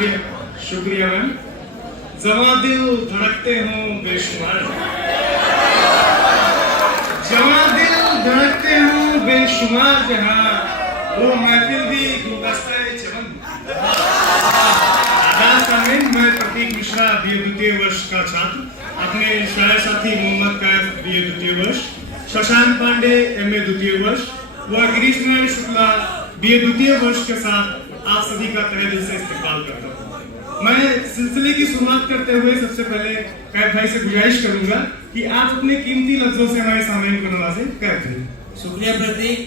शुक्रिया शुक्रिया मैम। जवां दिल धड़कते हों बेशुमार, जवां दिल धड़कते हों बेशुमार जहां, वो महफिल भी गुलदस्ता चमन। मैं प्रतीक मिश्रा बीए द्वितीय वर्ष का छात्र, अपने शायर साथी मोहम्मद कैफ बीए द्वितीय वर्ष, शशांक पांडे एमए द्वितीय वर्ष व गिरीश नारायण शुक्ला बीए द्वितीय वर्ष के साथ आप सभी का तहे दिल से इस्तेमाल करता हूँ। मैं सिलसिले की शुरुआत करते हुए सबसे पहले कैफ भाई से गुजारिश करूंगा कि आप अपने कीमती लफ्जों से हमारे सामने को नवाजें। कैफ भाई। शुक्रिया प्रतीक।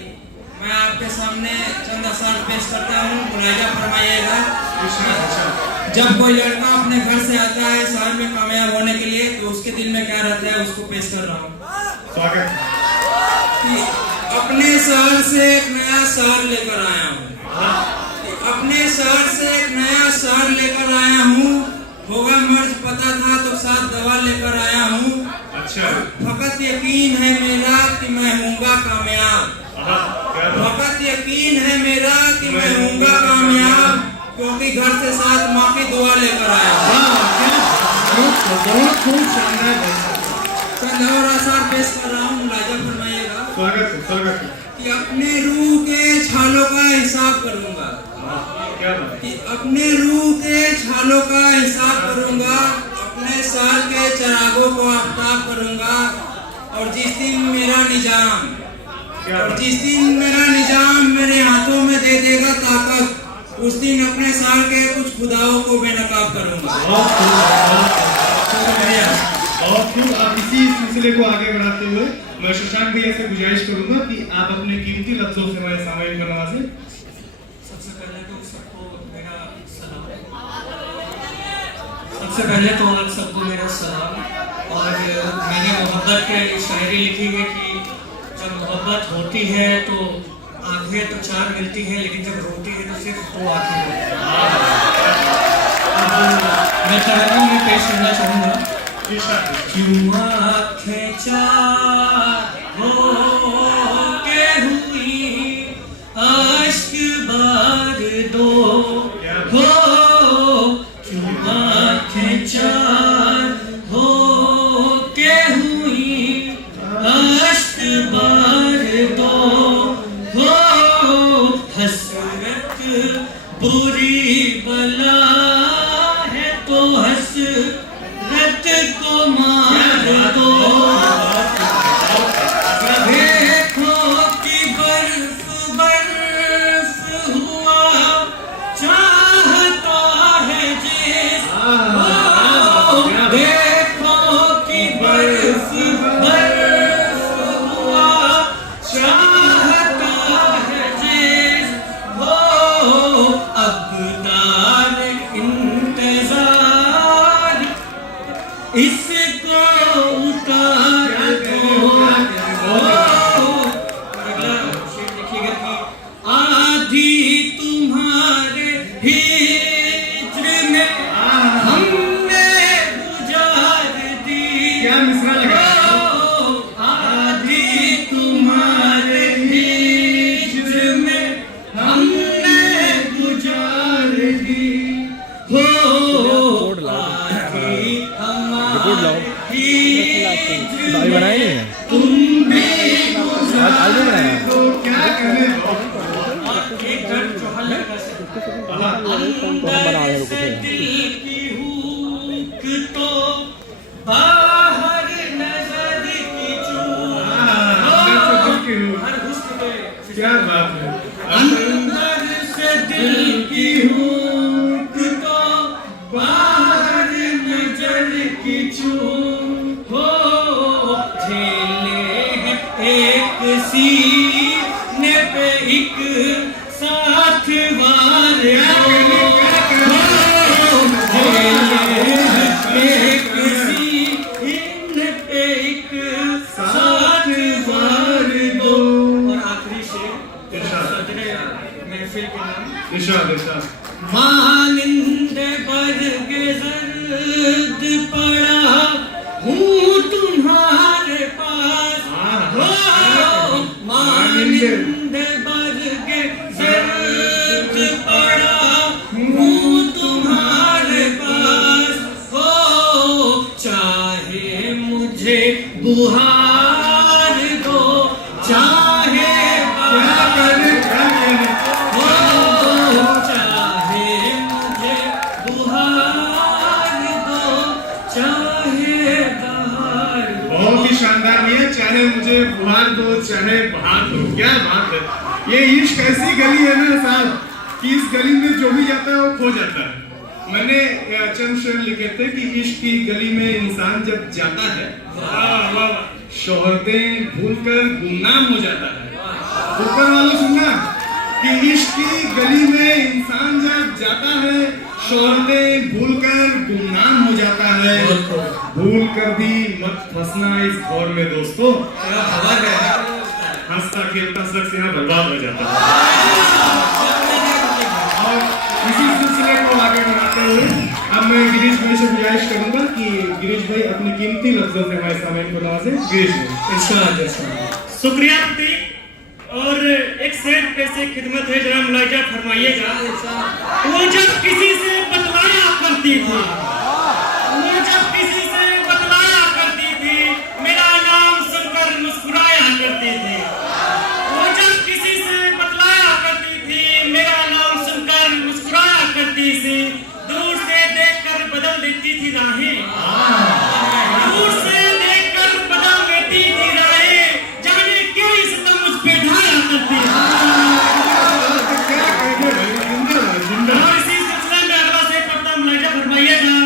मैं आपके सामने चंद अशार पेश करता हूँ, मुलाहिजा फरमाइएगा। जब कोई लड़का अपने घर से आता है शहर में कामयाब होने के लिए, तो उसके दिल में क्या रहता है उसको पेश कर रहा हूँ। स्वागत। अपने शहर से एक नया शहर लेकर आया हूँ, अपने शहर से एक नया शहर लेकर आया हूँ। होगा मर्ज पता था तो साथ दवा लेकर आया हूँ। अच्छा। फकत यकीन है मेरा कि मैं होऊंगा कामयाब, फकत यकीन है मेरा कि मैं होऊंगा कामयाब, क्योंकि घर से साथ माँ की दुआ लेकर आया। बहुत खूब शानदार। चंद और आसार पेश कर रहा हूँ, मुलाहिजा फरमाइएगा। स्वागत है, स्वागत है। कि अपने रूह के छालों का हिसाब करूंगा, कि अपने रूह के छालों का हिसाब करूंगा, अपने शहर के चरागों को आफ्ताब करूंगा, और जिस दिन मेरा निजाम मेरे हाथों में दे देगा ताकत, उस दिन अपने शहर के कुछ खुदाओं को बेनकाब करूंगा। और फिर आप इसी सिलसिले को आगे बढ़ाते हुए मैं शशांक भैया से गुजारिश करूंगा कि आप अपने कीमती लफ्जों से हमारे सामने को नवाजें। सबसे पहले तो सबको मेरा सलाम, सबसे पहले तो आप सबको मेरा सलाम। और मैंने मोहब्बत के शायरी लिखी है कि जब मोहब्बत होती है तो आंखें तो चार मिलती है, लेकिन जब रोती है तो सिर्फ दो आंखें होती हैं। मैं तरन्नुम में पेश करना चाहूँगा। क्यों आंखें चार हो के हुई अश्क बार दो हो, क्यों आंखें चार हो के हुई अश्क बार दो हो, हसरत बुरी बला है तो हसरत को मार दो। देखो कि बर्फ बर्फ हुआ चाहता है जिस, देखो कि बर्फ बर्फ हुआ चाहता है जिस, हो अक़दार इंतजार इसको उतार दो। अगला शेर देखिएगा कि आधी तुम्हारे हिज्र में हमने गुजार दी, क्या मिसरा लगा। आधी तुम्हारे हिज्र में हमने गुजार दी हो, भाई बनाए नहीं है तुम भी आज बनाया तो क्या कहने एक घर जो हल लगा से बना रहे कुछ दिल की हुक तो बाहर नजर की चूक, हर हुस्न पे क्या बात है। अंदर से दिल की हुक तो बाहर नजर की चूक हो, झेले है एक सीने पे एक साथ वार दो, झेले है एक सीने पे एक साथ वार दो। और आखिरी शेर सदरे महफिल के नाम, इरशाद इरशाद। मानिंद बरगे जर्द पड़ा हूँ तुम्हारे पास, हो मानिंद बरगे जर्द पड़ा हूँ तुम्हारे बुहार दो चाहे क्या कहने हो, चाहे मुझे बुहार दो चाहे बहार दो। बहुत ही शानदार भैया, चाहे मुझे बुहार दो चाहे बहार दो, क्या बात है। ये इश्क ऐसी गली है ना साहब कि इस गली में जो भी जाता है वो खो जाता है। मैंने चंद शेर लिखे थे कि इश्क की गली में इंसान जब जाता है शोहरतें भूलकर गुमनाम हो जाता है। ऊपर वालों सुनना कि इश्क की गली में इंसान जब जाता है शोहरतें भूलकर गुमनाम हो जाता है। भूल कर भी मत फंसना इस दौर में दोस्तों, क्या खबर है? हंसता खेलता शख्स यहाँ बर्बाद हो जाता है। और इसी सिलसिले को आगे बढ़ाते हुए अब मैं गिरीश भाई से गुजारिश करूंगा कि गिरीश भाई अपने कीमती लफ्जों से हमारे सामने को नवाजें। गिरीश भाई इरशाद। शुक्रिया प्रतीक। और एक शेर पे से खिदमत है, जरा मुलाजा फरमाइएगा। वो जब किसी से बतलाया करती थी, वो जब किसी से बतलाया करती थी, मेरा नाम सुनकर मुस्कुराया करती थी। वो जब किसी से बतलाया करती थी, मेरा नाम सुनकर मुस्कुराया करती थी। दूर से देखकर बदल देती थी राहें, दूर से देखकर बदल देती थी राहें, जाने क्यों इस दम मुझ पे ढाया करती थी। और इसी सिलसिले में अगला से पढ़ता मुलाजा फरमाइएगा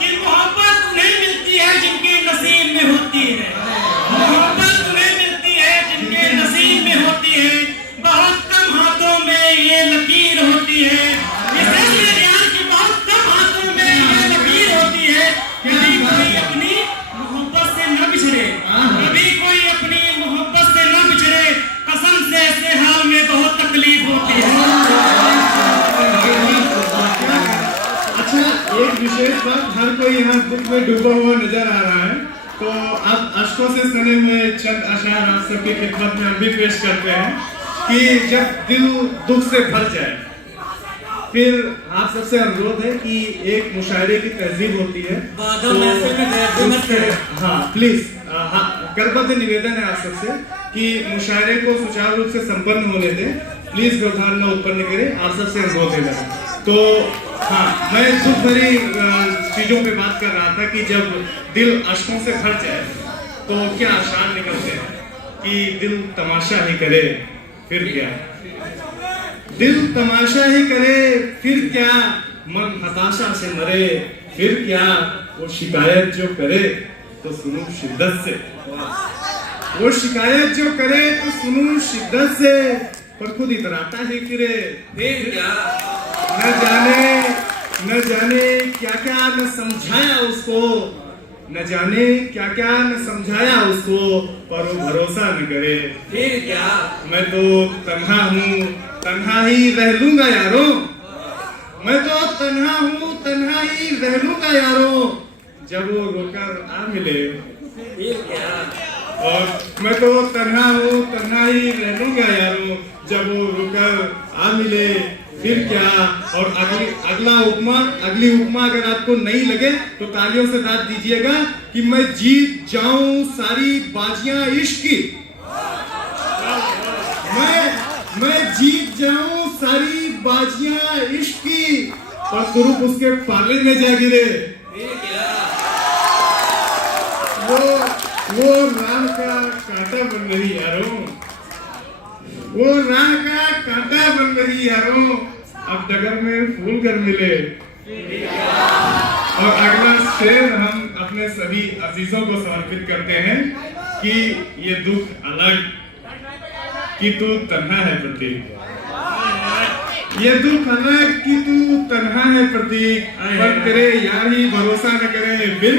कि मोहब्बत उन्हें मिलती है जिनके नसीब में होती है, मोहब्बत उन्हें मिलती है जिनके नसीब में होती है। बहुत कम हाथों में ये लकीर होती है, इसलिए यार की बहुत कम हाथों में ये लकीर होती है। कभी कोई अपनी मोहब्बत से न बिछड़े, कभी कोई अपनी मोहब्बत से न बिछड़े, कसम से ऐसे हाल में बहुत तकलीफ होती है। अच्छा, एक विशेष बात, हर कोई यहाँ दुख में डूबा हुआ नजर आ रहा है, तो अब अश्कों से सने हुए चंद अशार आप सबकी खिदमत में हम भी पेश करते हैं कि जब दिल दुख से भर जाए, फिर आप सबसे अनुरोध है कि एक मुशायरे की तहजीब होती है, हाँ प्लीज, हाँ करबद्ध निवेदन है आप सबसे कि मुशायरे को सुचारू रूप से संपन्न होने दें, प्लीज व्यवधान न उत्पन्न करें, आप सबसे अनुरोध है। तो हाँ, मैं दुख भरी चीजों पे बात कर रहा था कि जब दिल अश्कों से भर जाए तो क्या अशार निकलते हैं कि दिल तमाशा ही करे फिर क्या, दिल तमाशा ही करे फिर क्या, मन हताशा से मरे फिर क्या, वो शिकायत जो करे तो सुनो शिद्दत से, वो शिकायत जो करे तो सुनो शिद्दत से, पर खुद इतराता ही फिरे फिर क्या, न जाने क्या क्या न समझाया उसको, न जाने क्या क्या न समझाया उसको, पर वो भरोसा न करे फिर क्या, मैं तो तन्हा हूँ तन्हा ही रह लूंगा यारो, मैं तो तन्हा हूँ तन्हा ही रह लूंगा यारो, जब वो रोकर आ मिले फिर क्या, और मैं तो तन्हा हूँ तन्हा ही रह लूंगा यारो, जब वो रुकर आ मिले फिर क्या। और अगली उपमा अगर आपको नहीं लगे तो तालियों से दाद दीजिएगा कि मैं जीत जाऊं सारी बाजियां इश्क की, मैं जीत जाऊं सारी बाजियां इश्क की, और तुरुप उसके पाले में जा गिरे, फिर क्या, वो राह का कांटा बन रही यारो, वो राह का कांटा बन रही यारो, अब डगर में फूल कर मिले। और अगला शेर हम अपने सभी अजीजों को समर्पित करते हैं कि ये दुख अलग कि तू तन्हा है प्रतीक, ये दुख अलग कि तू तन्हा है प्रतीक, पर तेरे यार ही भरोसा न करे बिल।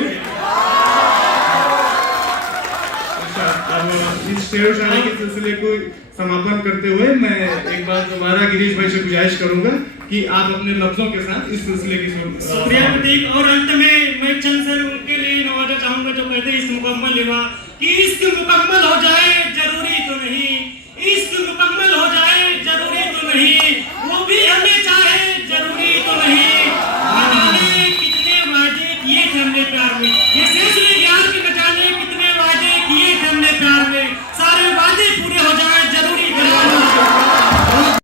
अब इस शेर शायरी के सिलसिले को समापन करते हुए मैं एक बार दोबारा गिरीश भाई से गुजारिश करूंगा कि आप अपने लफ्जों के साथ इस सिलसिले की शुक्रिया प्रतीक। और अंत में मैं चंद शेर उनके लिए नवाजा चाहूंगा जो कहते हैं इश्क मुकम्मल हुआ कि इश्क मुकम्मल हो जाए जरूरी तो नहीं, इश्क मुकम्मल हो जाए जरूरी तो नहीं, वो भी हमें चाहे जरूरी तो नहीं, कितने वादे किए थे हमने प्यार में, ये